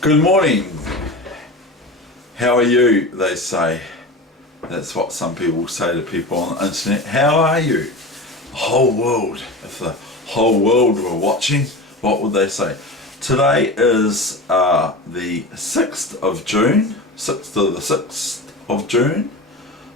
Good morning. How are you, they say. That's what some people say to people on the internet. How are you? The whole world. If the whole world were watching, what would they say? Today is the 6th of June. 6th of the 6th of June.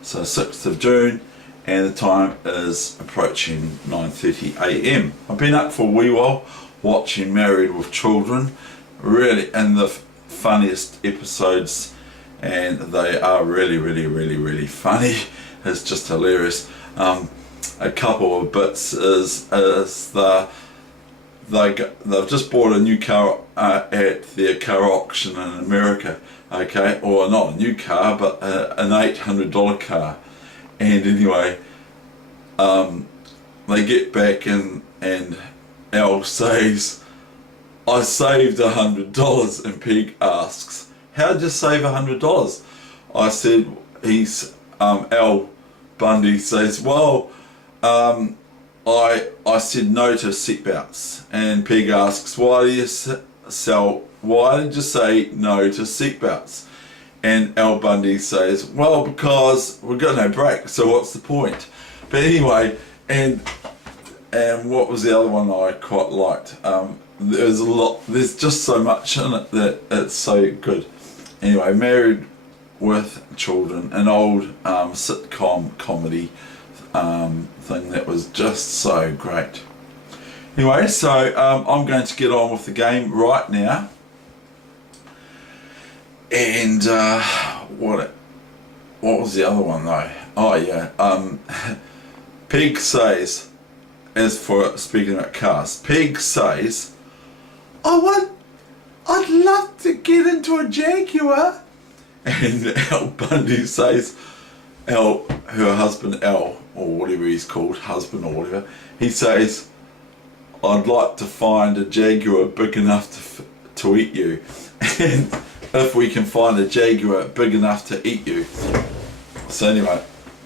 So 6th of June, and the time is approaching 9:30 a.m. I've been up for a wee while watching Married with Children. Really in the funniest episodes, and they are really funny. It's just hilarious. A couple of bits is they've just bought a new car at their car auction in America, okay, or not a new car but an $800 car, and anyway they get back and Al says, I saved $100, and Peg asks, how did you save $100? I said, Al Bundy says, well, I said no to seatbelts, and Peg asks, why did you say no to seatbelts? And Al Bundy says, well, because we've got no brakes, so what's the point? But anyway, and what was the other one I quite liked? There's just so much in it that it's so good. Anyway, Married with Children, an old sitcom comedy thing that was just so great. Anyway, so I'm going to get on with the game right now. And what was the other one though? Oh yeah, Peg says, as for speaking about cars, Peg says, I'd love to get into a Jaguar. And Al Bundy says, her husband Al, or whatever he's called, husband or whatever, he says, I'd like to find a Jaguar big enough to eat you. And if we can find a Jaguar big enough to eat you. So anyway,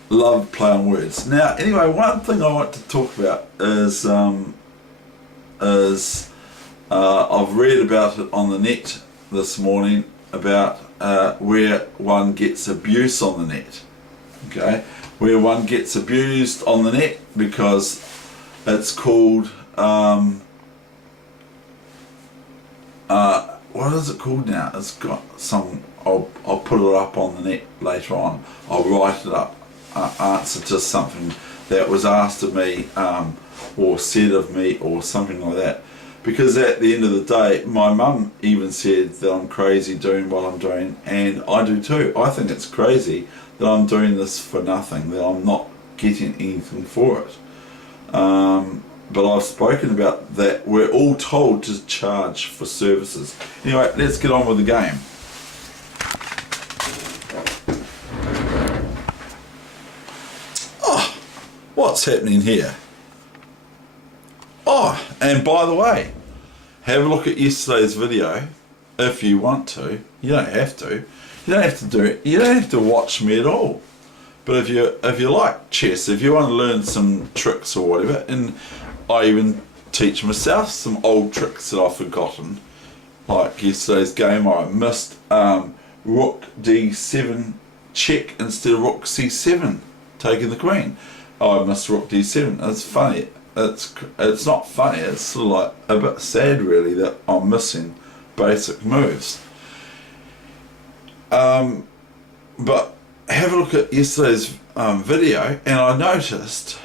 love play on words. Now anyway, one thing I want to talk about is I've read about it on the net this morning about where one gets abuse on the net. Okay, where one gets abused on the net because it's called what is it called now? It's got some. I'll put it up on the net later on. I'll write it up. Answer to something that was asked of me or said of me or something like that. Because at the end of the day, my mum even said that I'm crazy doing what I'm doing, and I do too. I think it's crazy that I'm doing this for nothing, that I'm not getting anything for it. But I've spoken about that. We're all told to charge for services. Anyway, let's get on with the game. Oh, what's happening here? Oh, and by the way, have a look at yesterday's video if you want to. You don't have to. You don't have to do it. You don't have to watch me at all. But if you like chess, if you want to learn some tricks or whatever, and I even teach myself some old tricks that I've forgotten, like yesterday's game I missed rook d7 check instead of rook c7 taking the queen. I missed rook d7. It's funny. It's not funny, it's sort of like a bit sad really that I'm missing basic moves. But have a look at yesterday's video, and I noticed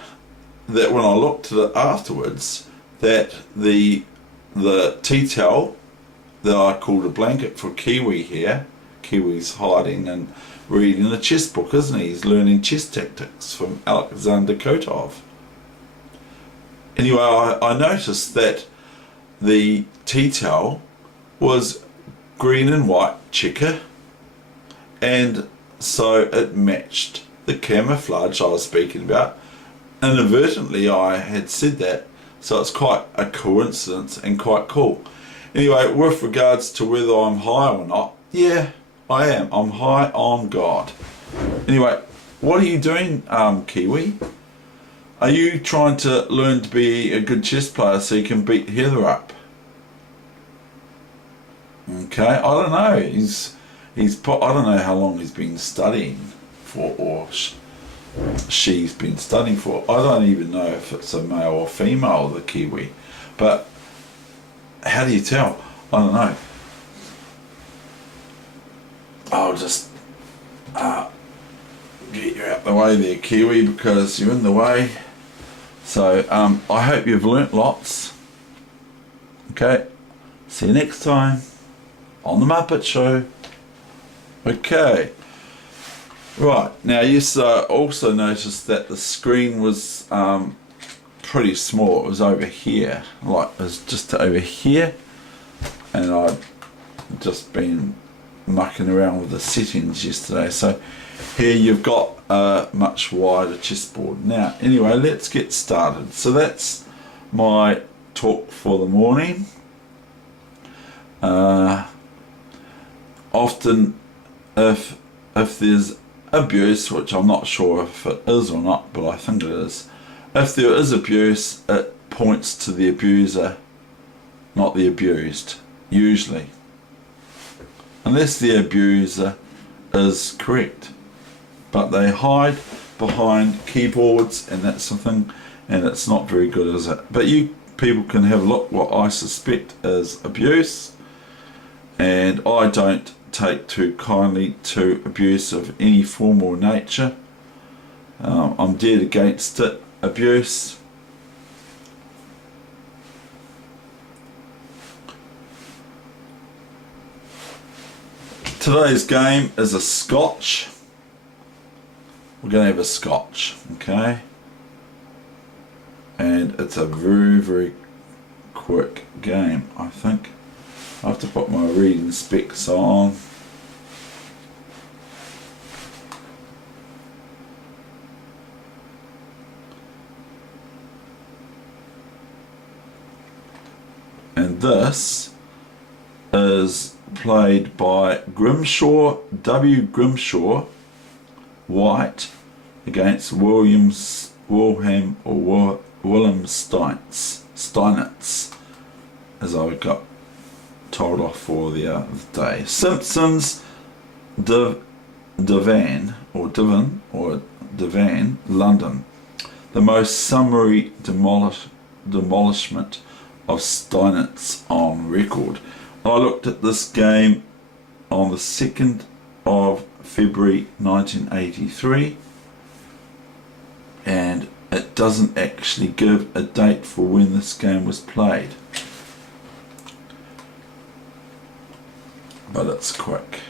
that when I looked at it afterwards that the tea towel that I called a blanket for Kiwi here, Kiwi's hiding and reading a chess book, isn't he? He's learning chess tactics from Alexander Kotov. Anyway, I noticed that the tea towel was green and white checker, and so it matched the camouflage I was speaking about. Inadvertently I had said that, so it's quite a coincidence and quite cool. Anyway, with regards to whether I'm high or not, yeah, I am. I'm high on God. Anyway, what are you doing, Kiwi? Are you trying to learn to be a good chess player so you can beat Heather up? Okay, I don't know. I don't know how long he's been studying for, or she's been studying for. I don't even know if it's a male or female, the Kiwi. But how do you tell? I don't know. I'll just get you out the way there, Kiwi, because you're in the way. So I hope you've learnt lots. Okay, see you next time on the Muppet Show. Okay, right, now you also noticed that the screen was pretty small. It was over here, like it was just over here, and I'd just been mucking around with the settings yesterday. So here you've got a much wider chessboard. Now anyway, let's get started. So that's my talk for the morning. Often if there's abuse, which I'm not sure if it is or not, but I think it is, if there is abuse, it points to the abuser, not the abused, usually, unless the abuser is correct. But they hide behind keyboards and that sort of thing, and it's not very good, is it? But you people can have a look what I suspect is abuse, and I don't take too kindly to abuse of any form or nature. I'm dead against it, abuse. Today's game is a scotch. We're going to have a scotch, okay? And it's a very, very quick game, I think. I have to put my reading specs on. And this is played by Grimshaw, W. Grimshaw, white, against Wilhelm Steinitz, as I got told off for the other day. Simpsons, Divan, London. The most summary demolishment of Steinitz on record. I looked at this game on the 2nd of February 1983, and it doesn't actually give a date for when this game was played, but it's quick.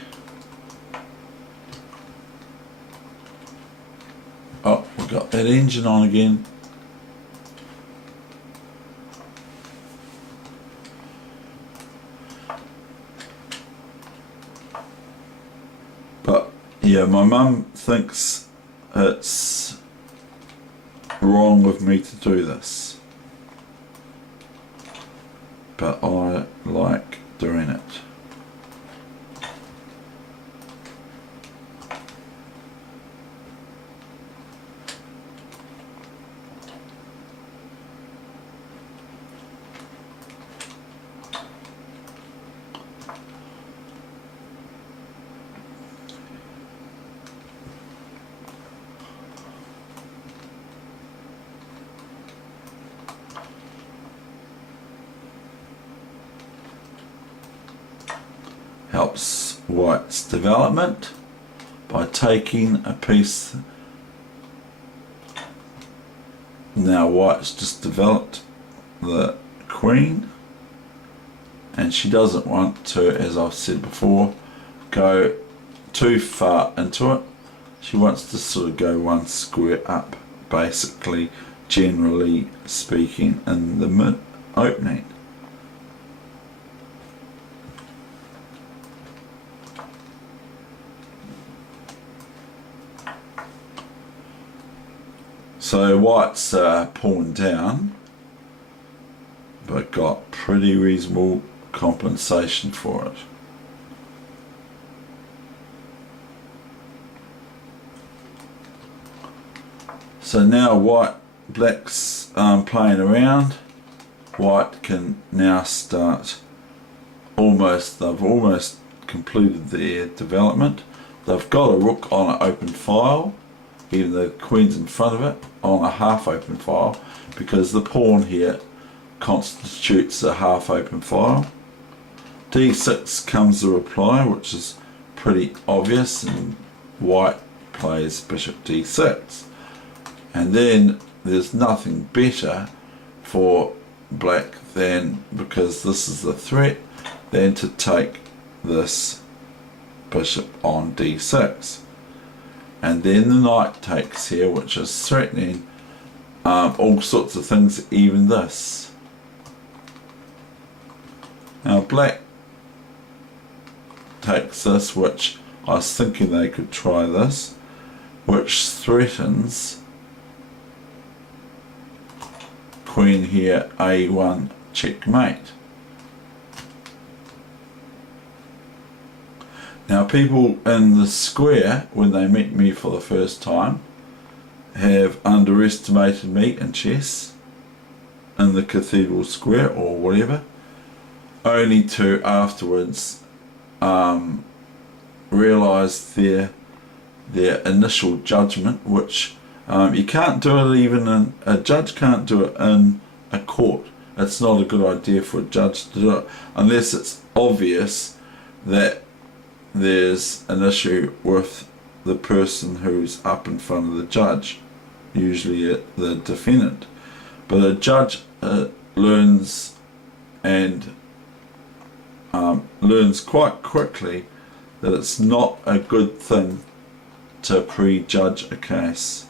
Oh, we've got that engine on again. But yeah, my mum thinks it's wrong of me to do this, but I like doing it. Helps white's development by taking a piece. Now white's just developed the queen, and she doesn't want to, as I've said before, go too far into it. She wants to sort of go one square up, basically, generally speaking, in the mid opening. So white's pawn down, but got pretty reasonable compensation for it. So now black's playing around. White can now start they've almost completed their development. They've got a rook on an open file, even though the queen's in front of it, on a half open file, because the pawn here constitutes a half open file. D6 comes the reply, which is pretty obvious, and white plays bishop d6. And then there's nothing better for black than, because this is the threat, than to take this bishop on d6. And then the knight takes here, which is threatening all sorts of things, even this. Now black takes this, which I was thinking they could try this, which threatens queen here, a1 checkmate. Now people in the square, when they meet me for the first time, have underestimated me in chess in the cathedral square or whatever, only to afterwards realise their initial judgment, which you can't do it even in, a judge can't do it in a court. It's not a good idea for a judge to do it unless it's obvious that there's an issue with the person who's up in front of the judge, usually the defendant. But a judge learns quite quickly that it's not a good thing to prejudge a case.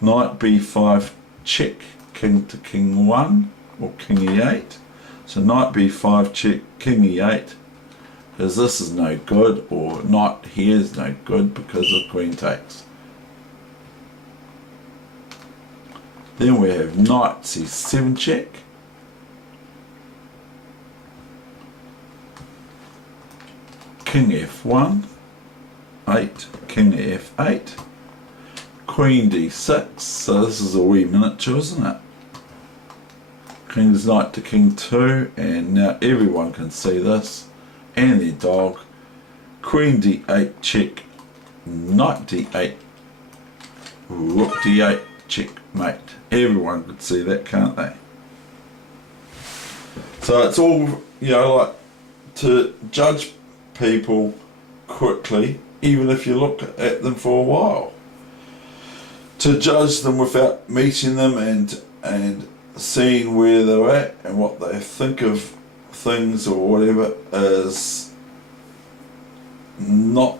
Knight b5 check, king to king 1 or king e8. So knight b5 check, king e8, because this is no good, or knight here is no good because of queen takes. Then we have knight c7 check, king f1, 8, king f8, queen d6, so this is a wee miniature, isn't it? King's knight to king 2, and now everyone can see this, and their dog. Queen d8 check, knight d8, rook d8 checkmate. Everyone could see that, can't they? So it's all, you know, like to judge people quickly, even if you look at them for a while. To judge them without meeting them and seeing where they're at and what they think of things or whatever is not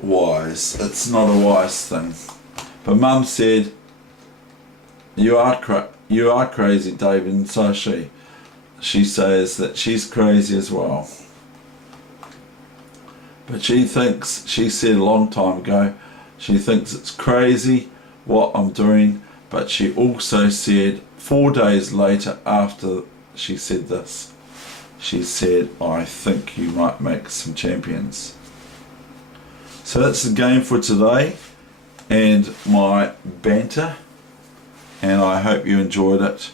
wise. It's not a wise thing. But Mum said, you are crazy, David, and so is she. She says that she's crazy as well. But she thinks, she said a long time ago, she thinks it's crazy what I'm doing, but she also said 4 days later after she said this, she said, I think you might make some champions. So that's the game for today and my banter, and I hope you enjoyed it.